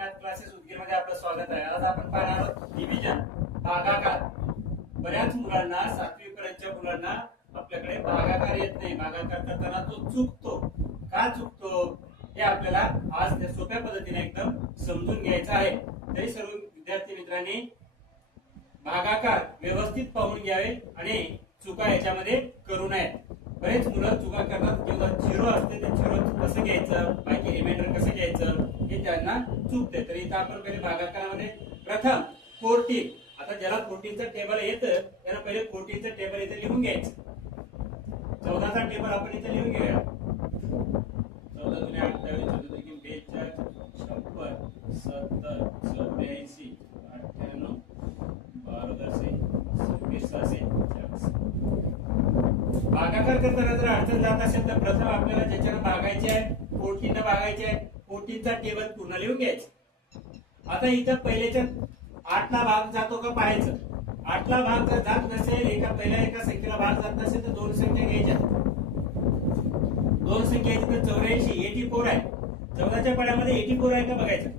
Math classes Udgir मध्ये आपलं स्वागत आहे. आज आपण पाहणार आहोत डिव्हिजन, भागाकार. बऱ्याच मुलांना 7वी पर्यंतच्या मुलांना आपल्याकडे भागाकार येत नाही. भागाकार करताना तो चुकतो. का चुकतो हे आपल्याला आज सोप्या पद्धतीने एकदम समजून घ्यायचं आहे. तरी सर्व विद्यार्थी मित्रांनी भागाकार व्यवस्थित पाहून घ्यावे आणि चुका याच्यामध्ये करू नये. बरेच मुलं चुका करतात. जेव्हा झिरो असते ते झिरो कसं घ्यायचं, बाकी रिमाइंडर कसं घ्यायचं हे त्यांना चुकते. तर इथं आपण पहिले भागाकारामध्ये प्रथम 14, आता ज्याला 14चं टेबल येतं त्याला पहिले 14चं टेबल इथे लिहून घ्यायचं. 14चा टेबल आपण इथे लिहून घेऊया. 14 दुने 28, 14 दुने 42, 56, 70, 84, 98, 12 10, 26, 40. भागाकार करताना जर अडचण जात असेल तर प्रथम आपल्याला ज्याच्यानं भागायचे आहे 14 भागायचे आहे, 14चा टेबल पूर्ण लिहून घ्यायचं. आता इथं पहिल्याच्या 8ला भाग जातो का पाहायचं. 8ला भाग जर जात नसेल, एका संख्येला भाग जात नसेल तर दोन संख्या घ्यायच्या. दोन संख्या इथे 84, 84 आहे. 14च्या पाड्यामध्ये 84 आहे का बघायचं.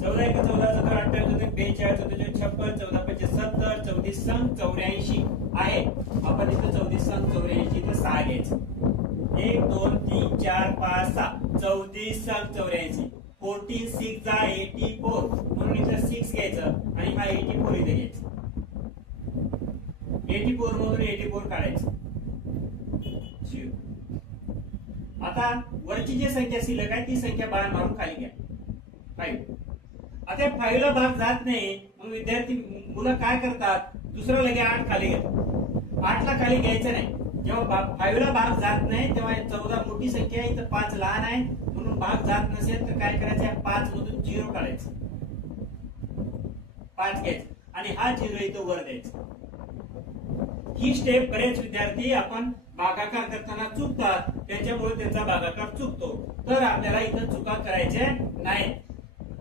14 1 14, 17 28, 42, 44, 56, 14 5 70, 34 संग 84 आहे. आपण इथं 34 संग 84 इथं 6 घ्यायचं. 1 2 3 4 5 6, 34 संग 84. 14 6 जा 84 म्हणून इथं 6 घ्यायचं आणि हा 84 इथे घ्यायचं. 84 मधून 84 काढायचं. आता वरची जी संख्या शिल्लक आहे ती संख्या बाण मारून खाली घ्या. 5. आता 5 ला भाग जात नाही मग विद्यार्थी मुलं काय करतात, दुसरं लगे 8 खाली घेतात. 8 ला खाली घ्यायचं नाही. जेव्हा 5 ला भाग जात नाही तेव्हा 14 मोठी संख्या आहे, इथं 5 लहान आहे म्हणून भाग जात नसेल तर काय करायचं, 5 मधून 0 काढायचं. 5 घ्यायचं आणि हा 0 इथं वर द्यायचा. ही स्टेप बरेच विद्यार्थी आपण भागाकार करताना चुकतात, त्याच्यामुळे त्यांचा भागाकार चुकतो. तर आपल्याला इथं चुका करायच्या नाही.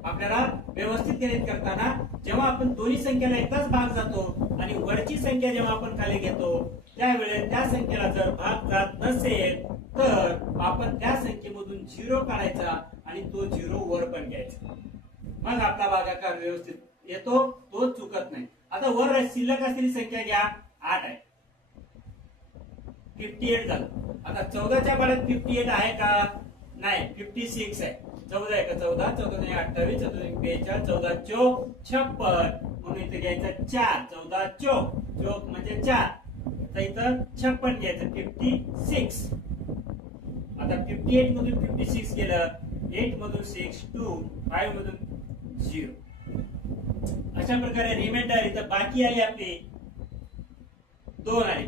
आपल्याला व्यवस्थित गणित करताना जेव्हा आपण दोन्ही संख्येला एकदाच भाग जातो आणि वरची संख्या जेव्हा आपण खाली घेतो त्यावेळेस त्या संख्येला जर भाग जात नसेल तर आपण त्या संख्येमधून 0 काढायचा आणि तो 0 वर पण घ्यायचा. मग आपला भागाकार व्यवस्थित येतो, तो चुकत नाही. आता वर शिल्लक असलेली संख्या घ्या, 8 आहे. 58 झालं. आता 14च्या पाड्यात 58 आहे का नाही, 56 आहे. 14 1 14, 14 2 28, 14 1 42, 14 चौक 56 म्हणून इथे घ्यायचं 4. 14 चौक, चौक म्हणजे 4, तर इथं 56 घ्यायचं. 56. आता 58 मधून 56 गेलं, 8 मधून 6 2, 5 मधून 0. अशा प्रकारे रिमाइंडर इथं बाकी आली आपली 2 आली.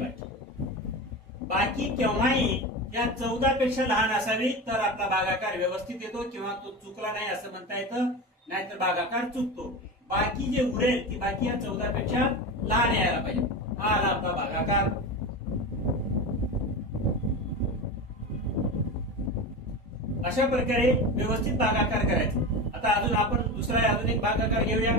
बाकी केव्हाही या 14 पेक्षा लहान असावी तर आपला भागाकार व्यवस्थित येतो किंवा तो चुकला नाही असं म्हणता येतं, नाहीतर भागाकार चुकतो. बाकी जे उरेल ती बाकी या 14 पेक्षा लहान यायला पाहिजे. हा आला आपला भागाकार. अशा प्रकारे व्यवस्थित भागाकार करायचा. आता आपण अजून एक भागाकार घेऊया.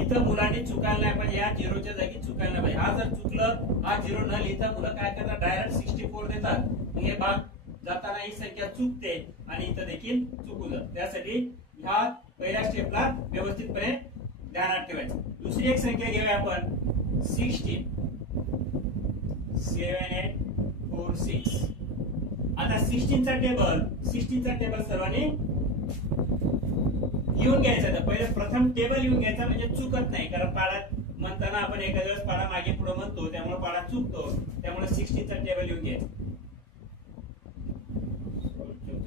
इथं मुलांनी चुकायला नाही पाहिजे, या 0च्या जागी चुकायला नाही पाहिजे. हा जर चुकलं, हा 0 न लिहिता मुलं काय करतात, डायरेक्ट 64 देतात. हे भाग जाताना ही संख्या चुकते आणि इथं देखील चुकू जात. त्यासाठी ह्या पहिल्या स्टेपला व्यवस्थितपणे ध्यानात ठेवायचं. दुसरी एक संख्या घेऊया आपण, 16 7 8 4 6. आता 16चा टेबल सर्वांनी लिहून घ्यायचा. तर पहिले प्रथम टेबल लिहून घ्यायचा म्हणजे चुकत नाही. कारण पाडा म्हणताना आपण एखाद्या वेळेस पाडा मागे पुढे म्हणतो त्यामुळे पाडा चुकतो. त्यामुळे 16चा टेबल लिहून घ्यायचा.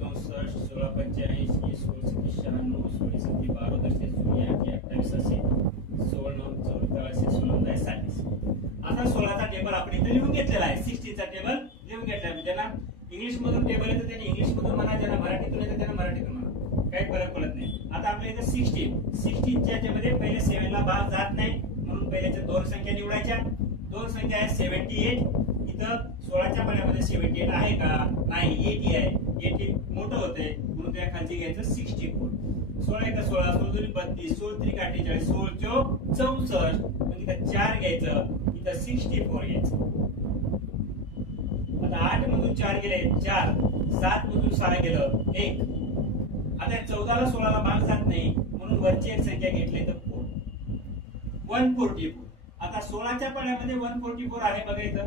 64 16 85 16 96 16 12 10 16 28 असे 16 9 14 16 37. आता 16चा टेबल आपण इथे लिहून घेतलेला आहे. 16चा टेबल लिहून घेतला. ज्यांना इंग्लिश मधून टेबल येतं त्यांनी इंग्लिश मधून म्हणा, ज्यांना मराठीतून येतं त्यांना मराठीतून म्हणा, काही फरक पडत नाही. आता आपल्या इथे 16च्या याच्यामध्ये पहिले 7 ला भाग जात नाही म्हणून पहिल्याच्या दोन संख्या निवडायच्या. दोन संख्या आहेत 78. इथं 16च्या पाड्यामध्ये 78 आहे का नाही, 80 आहे. 80 मोठं होते म्हणून त्या खालची घ्यायचं 64. 16 1 16, 16 2 32, 16 3 48, 16 चौक 64 म्हणजे इथं 4 घ्यायचं, इथं 64 घ्यायचं. आता 8 मधून 4 गेले 4, 7 मधून 6 गेलं 1 आता 14 ला 16 ला भाग जात नाही म्हणून वरची एक संख्या घेतली तर 144. आता 16च्या पाड्यामध्ये 144 आहे बघा इथं.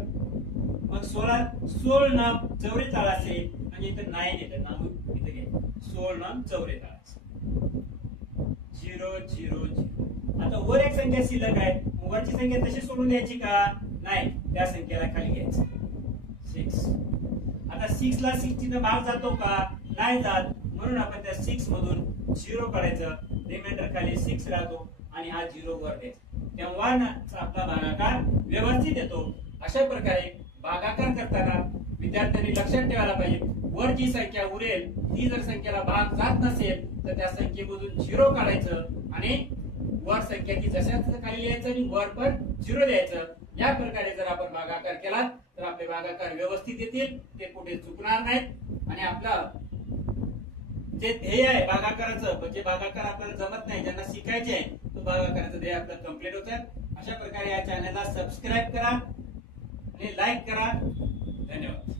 मग 16 नाम 44 असेल म्हणजे इथं 9 येतं नाम इथं घ्या. 16 नाम 44. 0 0 0. आता वर एक संख्या शिल्लक आहे. वरची संख्या तशी सोडून द्यायची का नाही, त्या संख्येला खाली घ्यायचं 6. आता 6 ला 60 भाग जातो का नाही जात, म्हणून आपण त्या 6 मधून 0 काढायचं. रिमाइंडर खाली 6 राहतो आणि हा 0 वर द्यायचा. तेव्हा आपला भागाकार व्यवस्थित येतो. अशा प्रकारे भागाकार करताना विद्यार्थ्यांनी लक्षात ठेवायला पाहिजे, वर जी संख्या उरेल ती जर संख्येला भाग जात नसेल तर त्या संख्येमधून 0 काढायचं आणि वर संख्या की जशाच खाली लिहायचं आणि वर पण 0 द्यायचं. या प्रकारे जर आपण भागाकार केला तर आपले भागाकार व्यवस्थित येतील, ते कुठे चुकणार नाहीत आणि आपला जे ध्येय आहे भागाकाराचं, म्हणजे भागाकार आपल्याला जमत नाही ज्यांना शिकायचे आहे, तो भागाकाराचं ध्येय आपलं कंप्लीट होतं. अशा प्रकारे या चॅनलला सबस्क्राईब करा आणि लाईक करा. धन्यवाद.